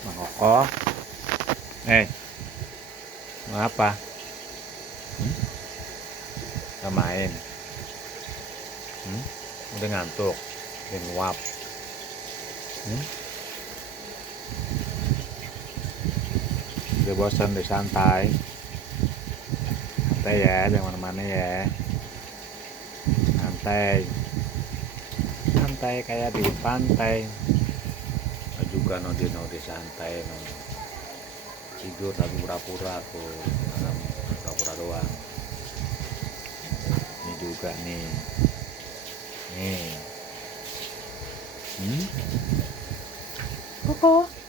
Mengokok. Mau apa? Gak main. Udah ngantuk, udah nguap. Udah bosan, udah santai. Santai ya, jangan mana-mana ya. Santai. Santai kayak di pantai. Juga nodi santai no. Tidur lagi pura-pura tuh, malam pura-pura doang. Ini juga nih. Koko.